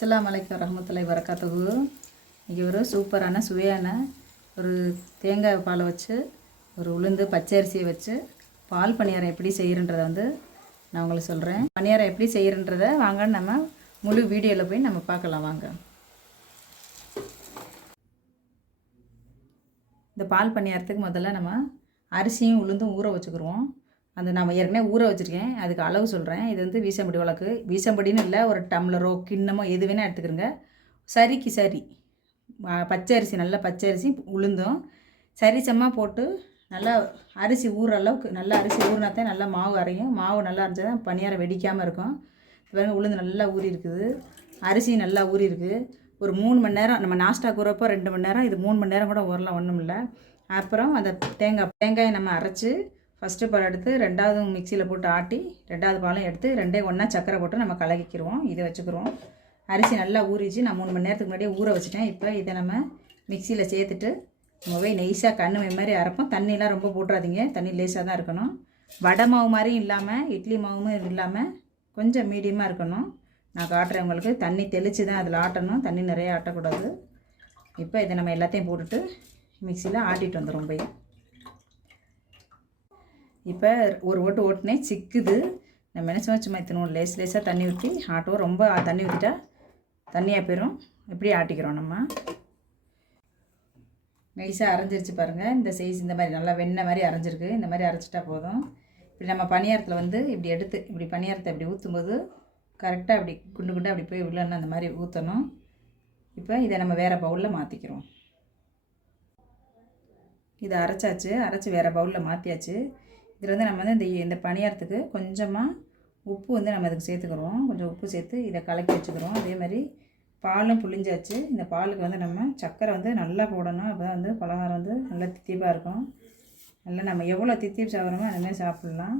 அஸ்ஸலாமு அலைக்கும் வரஹ்மத்துல்லாஹி வரகாத்துஹு. இன்றைக்கி ஒரு சூப்பரான சுவையான ஒரு தேங்காய் பாலை வச்சு ஒரு உளுந்து பச்சரிசியை வச்சு பால் பணியாரம் எப்படி செய்கிறன்றதை நான் உங்களுக்கு சொல்கிறேன். பணியாரம் எப்படி செய்கிறன்றதை வாங்க நம்ம முழு வீடியோவில் போய் நம்ம பார்க்கலாம் வாங்க. இந்த பால் பணியாரத்துக்கு முதல்ல நம்ம அரிசியும் உளுந்தும் ஊற வச்சுக்கிடுவோம். அந்த நம்ம ஏற்கனவே ஊற வச்சுருக்கேன், அதுக்கு அளவு சொல்கிறேன். இது வீசம்படி வழக்கு, வீசம்படின்னு இல்லை, ஒரு டம்ளரோ கிண்ணமோ எது வேணால் எடுத்துக்கிறோங்க. சரிக்கு சரி பச்சை அரிசி, நல்ல பச்சை அரிசி உளுந்தும் சரிசமாக போட்டு நல்லா அரிசி ஊறுற அளவுக்கு நல்லா அரிசி ஊறினாத்தான் நல்லா மாவு அரையும். மாவு நல்லா அரைச்சா தான் பணியாரம் வெடிக்காமல் இருக்கும். பாருங்கள், உளுந்து நல்லா ஊறி இருக்குது, அரிசி நல்லா ஊறி இருக்குது. ஒரு 3 மணி நேரம் நம்ம நாஸ்டா கூறப்போ 2 மணி நேரம், இது 3 மணி நேரம் கூட வரலாம், ஒன்றும் இல்லை. அப்புறம் அந்த தேங்காயை நம்ம அரைச்சி ஃபஸ்ட்டு பால் எடுத்து 2வது மிக்சியில் போட்டு ஆட்டி 2வது பாலும் எடுத்து 2 ஒன்றா சக்கரை போட்டு நம்ம கலக்கிக்கிடுவோம். இதை வச்சுக்கிடுவோம். அரிசி நல்லா ஊறிச்சு, நான் 3 மணி நேரத்துக்கு முன்னாடியே ஊற வச்சுட்டேன். இப்போ இதை நம்ம மிக்சியில் சேர்த்துட்டு நம்ம போய் நெய்ஸாக கண்ணு மாதிரி அரைப்போம். தண்ணியெலாம் ரொம்ப போட்டுறாதீங்க, தண்ணி லேசாக தான் இருக்கணும். வடை மாவு மாதிரியும் இல்லாமல் இட்லி மாவும் இல்லாமல் கொஞ்சம் மீடியமாக இருக்கணும். நான் காட்டுறேன் உங்களுக்கு. தண்ணி தெளித்து தான் அதில் ஆட்டணும், தண்ணி நிறைய ஆட்டக்கூடாது. இப்போ இதை நம்ம எல்லாத்தையும் போட்டுட்டு மிக்சியில் ஆட்டிட்டு வந்துடும் போய். இப்போ ஒரு ஓட்டு ஓட்டுனே சிக்குது. நம்ம என்ன சும்மா இத்தணும் லேசாக தண்ணி ஊற்றி ஆட்டுவோம். ரொம்ப தண்ணி ஊற்றிட்டா தண்ணியாக போயிடும். இப்படி ஆட்டிக்கிறோம். நம்ம நைஸாக அரைஞ்சிருச்சு பாருங்கள். இந்த சைஸ் இந்த மாதிரி நல்லா வெண்ணெய் மாதிரி அரைஞ்சிருக்கு. இந்த மாதிரி அரைச்சிட்டா போதும். இப்படி நம்ம பணியாரத்தில் இப்படி எடுத்து இப்படி பணியாரத்தை இப்படி ஊற்றும்போது கரெக்டாக அப்படி குண்டு குண்டு அப்படி போய் உள்ளன்னு அந்த மாதிரி ஊற்றணும். இப்போ இதை நம்ம வேறு பவுலில் மாற்றிக்கிறோம். இதை அரைச்சாச்சு, அரைச்சி வேறு பவுலில் மாற்றியாச்சு. இதில் நம்ம இந்த பணியாரத்துக்கு கொஞ்சமாக உப்பு நம்ம இதுக்கு சேர்த்துக்கிறோம். கொஞ்சம் உப்பு சேர்த்து இதை கலக்கி வச்சுக்கிறோம். அதே மாதிரி பாலும் புளிஞ்சாச்சு. இந்த பாலுக்கு நம்ம சக்கரை நல்லா போடணும். அப்போ தான் பலகாரம் நல்லா தித்திப்பாக இருக்கும். நல்லா நம்ம எவ்வளோ தித்திப்பு சாப்பிட்றோமோ அதுமாதிரி சாப்பிட்லாம்.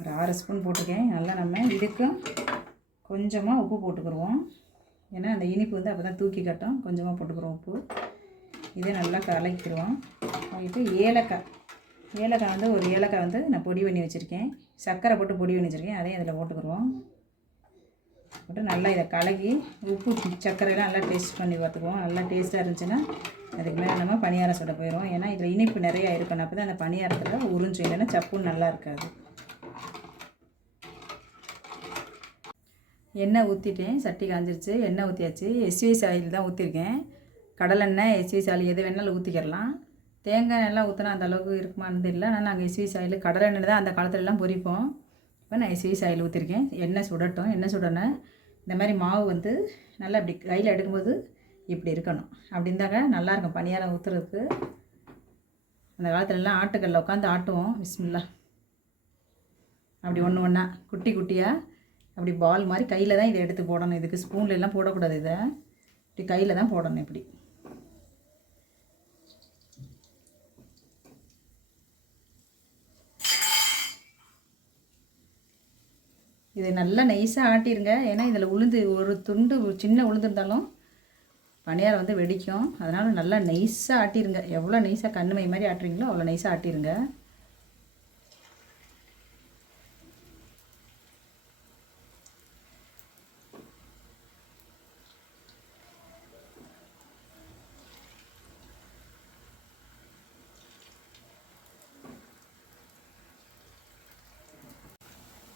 ஒரு 6 ஸ்பூன் போட்டிருக்கேன். நல்லா நம்ம இதுக்கும் கொஞ்சமாக உப்பு போட்டுக்கிடுவோம். ஏன்னா அந்த இனிப்பு அப்போ தான் தூக்கி கட்டும். கொஞ்சமாக போட்டுக்கிறோம் உப்பு. இதை நல்லா கலக்கிடுவோம். கலக்கிட்டு ஏலக்காய் ஒரு ஏலக்காய் நான் பொடி பண்ணி வச்சுருக்கேன். சர்க்கரை போட்டு பொடி பண்ணி வச்சுருக்கேன், அதையும் அதில் போட்டுக்கிடுவோம். போட்டு நல்லா இதை கலக்கி உப்பு சர்க்கரையெல்லாம் நல்லா டேஸ்ட் பண்ணி பார்த்துக்குவோம். நல்லா டேஸ்ட்டாக இருந்துச்சுன்னா அதுக்கு மேலே நம்ம பணியாரம் சுட போயிடும். ஏன்னா இதில் இனிப்பு நிறையா இருக்கணும். அப்போ தான் அந்த பணியாரத்தில் உறிஞ்சும், இல்லைன்னா சப்புன்னு நல்லா இருக்காது. எண்ணெய் ஊற்றிட்டேன், சட்டி காஞ்சிருச்சு, எண்ணெய் ஊற்றியாச்சு. எஸ்விஎஸ் ஆயில் தான் ஊற்றிருக்கேன். கடலெண்ணெய், எஸ்விஎஸ் ஆயில் எது வேணாலும் ஊற்றிக்கிடலாம். தேங்காய் எண்ணெய்லாம் ஊற்றினா அந்த அளவுக்கு இருக்குமான்னு தெரியல. ஆனால் நாங்கள் எஸ்விஎஸ் ஆயில் கடலெண்ணெய் தான் அந்த காலத்துலலாம் பொரிப்போம். இப்போ நான் எஸ்விஎஸ் ஆயில் ஊற்றிருக்கேன். எண்ணெய் சுடட்டும். எண்ணெய் சுடணும். இந்த மாதிரி மாவு நல்லா இப்படி கையில் எடுக்கும்போது இப்படி இருக்கணும். அப்படி இருந்தாக்க நல்லாயிருக்கும் பணியாரம் ஊற்றுறதுக்கு. அந்த காலத்துலலாம் ஆட்டுக்கல்ல உட்காந்து ஆட்டுவோம். பிஸ்மில்லா அப்படி ஒன்று ஒன்றா குட்டி குட்டியாக அப்படி பால் மாதிரி கையில் தான் இதை எடுத்து போடணும். இதுக்கு ஸ்பூன்லாம் போடக்கூடாது. இதை இப்படி கையில் தான் போடணும். இப்படி இதை நல்லா நைஸாக ஆட்டிருங்க. ஏன்னா இதில் உளுந்து ஒரு துண்டு சின்ன உளுந்து இருந்தாலும் பணியாரம் வெடிக்கும். அதனால் நல்லா நைஸாக ஆட்டிருங்க. எவ்வளோ நைஸாக கண்ணுமை மாதிரி ஆட்டுறீங்களோ அவ்வளோ நைஸாக ஆட்டிருங்க.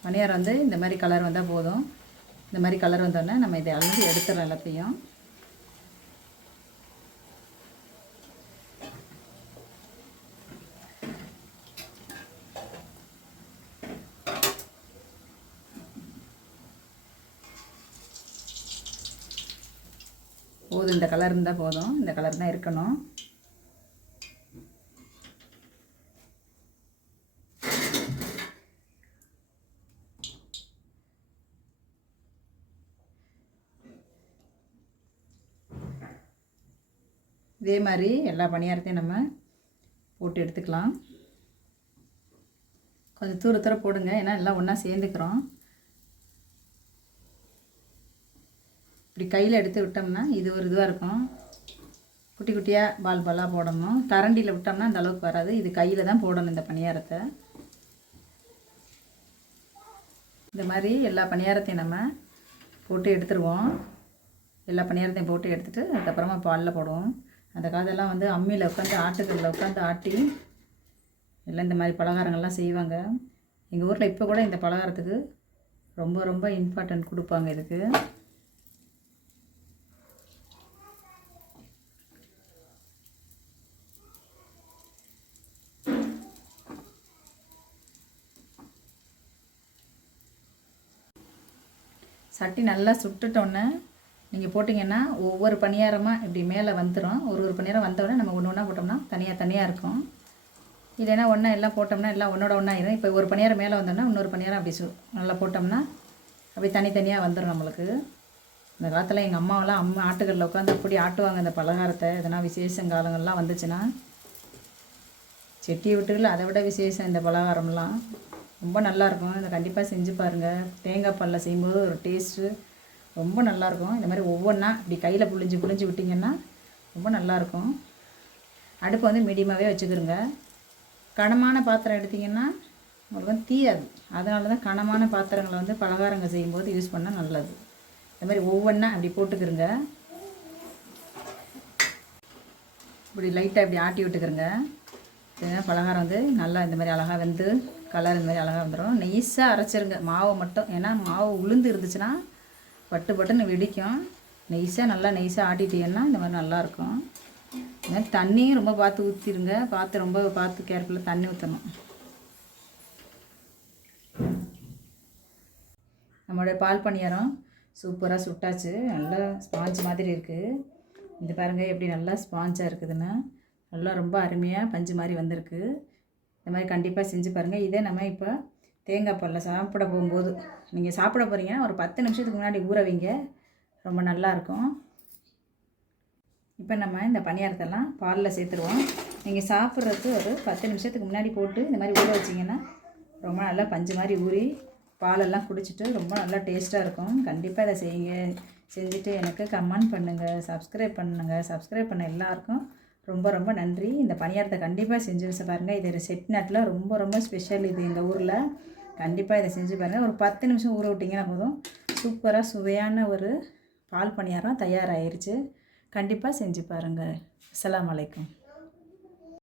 பணியாரம் இந்த மாதிரி கலர் வந்தால் போதும். இந்த மாதிரி கலர் வந்தோடனே நம்ம இதை அழுந்து எடுத்துடலாம் எல்லாத்தையும். போதும், இந்த கலர் இருந்தால் போதும். இந்த கலர் தான் இருக்கணும். இதே மாதிரி எல்லா பணியாரத்தையும் நம்ம போட்டு எடுத்துக்கலாம். கொஞ்சம் தூர போடுங்க, ஏன்னா எல்லாம் ஒன்றா சேர்ந்துக்கிறோம். இப்படி கையில் எடுத்து விட்டோம்னா இது ஒரு இதுவாக இருக்கும். குட்டி குட்டியாக பால் பாலாக போடணும். கரண்டியில் விட்டோம்னா அந்த அளவுக்கு வராது. இது கையில் தான் போடணும் இந்த பணியாரத்தை. இந்த மாதிரி எல்லா பணியாரத்தையும் நம்ம போட்டு எடுத்துருவோம். எல்லா பணியாரத்தையும் போட்டு எடுத்துகிட்டு அதுக்கப்புறமா பாலில் போடுவோம். அந்த காலத்தெல்லாம் வந்து அம்மியில் உட்காந்து ஆட்டுக்கல்லில் உட்காந்து ஆட்டி எல்லாம் இந்த மாதிரி பலகாரங்கள்லாம் செய்வாங்க. எங்கள் ஊரில் இப்போ கூட இந்த பலகாரத்துக்கு ரொம்ப ரொம்ப இம்பார்ட்டன்ட் கொடுப்பாங்க. இதுக்கு சட்டி நல்லா சுட்டுட்டோன்னே நீங்கள் போட்டிங்கன்னா ஒவ்வொரு பணியாரமாக இப்படி மேலே வந்துடும். ஒரு பணியாரம் வந்தோடனே நம்ம ஒன்று ஒன்றா போட்டோம்னா தனியாக இருக்கும். இல்லைன்னா ஒன்றா எல்லாம் போட்டோம்னா எல்லாம் ஒன்றோட ஒன்றா ஆயிடும். இப்போ ஒரு பணியாரம் மேலே வந்தோம்னா இன்னொரு பணியாரம் அப்படி நல்லா போட்டோம்னா அப்படி தனித்தனியாக வந்துடும் நம்மளுக்கு. இந்த காலத்தில் எங்கள் அம்மாவெல்லாம் ஆட்டுக்கல்லில் உட்காந்து அப்படி ஆட்டுவாங்க இந்த பலகாரத்தை. எதனா விசேஷங்காலங்கள்லாம் வந்துச்சுன்னா செட்டி விட்டுல அதை விட விசேஷம் இந்த பலகாரம்லாம் ரொம்ப நல்லாயிருக்கும். இதை கண்டிப்பாக செஞ்சு பாருங்கள். தேங்காய் பாலில் செய்யும்போது ஒரு டேஸ்ட்டு ரொம்ப நல்லாயிருக்கும். இந்த மாதிரி ஒவ்வொன்றா இப்படி கையில் புழிஞ்சு விட்டிங்கன்னா ரொம்ப நல்லாயிருக்கும். அடுப்பு வந்து மீடியமாகவே வச்சுக்கிறோங்க. கனமான பாத்திரம் எடுத்திங்கன்னா உங்களுக்கு வந்து தீயாது. அதனால தான் கனமான பாத்திரங்களை வந்து பலகாரங்கள் செய்யும்போது யூஸ் பண்ணால் நல்லது. இந்த மாதிரி ஒவ்வொன்றா அப்படி போட்டுக்கிறோங்க. இப்படி லைட்டாக இப்படி ஆட்டி விட்டுக்கிறோங்க. ஏன்னா பலகாரம் வந்து நல்லா இந்த மாதிரி அழகாக வந்து கலர் இந்த மாதிரி அழகாக வந்துடும். நெய்ஸாக அரைச்சிருங்க மாவை மட்டும். ஏன்னா மாவு உளுந்து இருந்துச்சுன்னா பட்டுன்னு வெடிக்கும். நல்லா நெய்ஸாக ஆட்டிட்டீங்கன்னா இந்த மாதிரி நல்லாயிருக்கும். இந்த மாதிரி தண்ணியும் ரொம்ப பார்த்து ஊற்றிடுங்க. ரொம்ப பார்த்து கேர்ஃபுல்லாக தண்ணி ஊற்றணும். நம்மளுடைய பால் பணியாரம் சூப்பராக சுட்டாச்சு. நல்லா ஸ்பாஞ்ச் மாதிரி இருக்குது. இது பாருங்கள் எப்படி நல்லா ஸ்பாஞ்சாக இருக்குதுன்னு. நல்லா ரொம்ப அருமையாக பஞ்சு மாதிரி வந்திருக்கு. இந்த மாதிரி கண்டிப்பாக செஞ்சு பாருங்கள். இதே நம்ம இப்போ தேங்காய் பாலில் சாப்பிட போகும்போது நீங்கள் சாப்பிட போகிறீங்கன்னா ஒரு 10 நிமிஷத்துக்கு முன்னாடி ஊற வைங்க. ரொம்ப நல்லாயிருக்கும். இப்போ நம்ம இந்த பணியாரத்தெல்லாம் பாலில் சேர்த்துருவோம். நீங்கள் சாப்பிட்றதுக்கு ஒரு 10 நிமிஷத்துக்கு முன்னாடி போட்டு இந்த மாதிரி ஊற வச்சிங்கன்னா ரொம்ப நல்லா பஞ்சு மாதிரி ஊறி பாலெல்லாம் குடிச்சிட்டு ரொம்ப நல்லா டேஸ்ட்டாக இருக்கும். கண்டிப்பாக இதை செய்யுங்க. செஞ்சுட்டு எனக்கு கமெண்ட் பண்ணுங்கள், சப்ஸ்கிரைப் பண்ண எல்லாருக்கும் ரொம்ப ரொம்ப நன்றி. இந்த பணியாரத்தை கண்டிப்பாக செஞ்சு வச்சு பாருங்கள். இது செட்டிநாட்டில் ரொம்ப ரொம்ப ஸ்பெஷல். இது எங்கள் ஊரில் கண்டிப்பாக இதை செஞ்சு பாருங்கள். ஒரு 10 நிமிஷம் ஊற விட்டிங்கன்னா போதும். சூப்பராக சுவையான ஒரு பால் பணியாரம் தயாராகிருச்சு. கண்டிப்பாக செஞ்சு பாருங்கள். அஸ்ஸலாமு அலைக்கும்.